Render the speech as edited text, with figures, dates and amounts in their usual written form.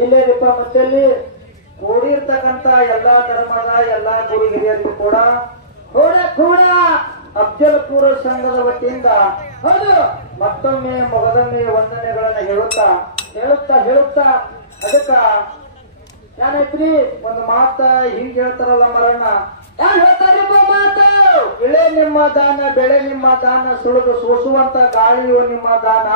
ಇಲ್ಲೇರಿಪ್ಪ ಮತ್ತಲ್ಲಿ ಕೂಡಿರ್ತಕ್ಕಂತ ಎಲ್ಲಾ ಧರ್ಮದ ಎಲ್ಲಾ ಗುರು ಹಿರಿಯರಿಗೂ ಕೂಡ ಕೂಡ ಅಫ್ಜಲ್ಪುರ ಸಂಘದ ವತಿಯಿಂದ ಹೌದು ಮತ್ತೊಮ್ಮೆ ಮೊಗದೊಮ್ಮೆ ವಂದನೆಗಳನ್ನ ಹೇಳುತ್ತಾ ಅದಕ್ಕ ಏನೈತ್ರಿ ಒಂದು ಮಾತ ಹಿಂಗ್ ಹೇಳ್ತಾರಲ್ಲ ಮರಣ್ಣ ಯಾರು ಹೇಳ್ತಾರಿಪ್ಪ ಮಾತು ಇಳೆ ನಿಮ್ಮ ದಾನ ಬೆಳೆ ನಿಮ್ಮ ದಾನ ಸುಳಿದು ಸೋಸುವಂತ ಗಾಳಿಯು ನಿಮ್ಮ ದಾನ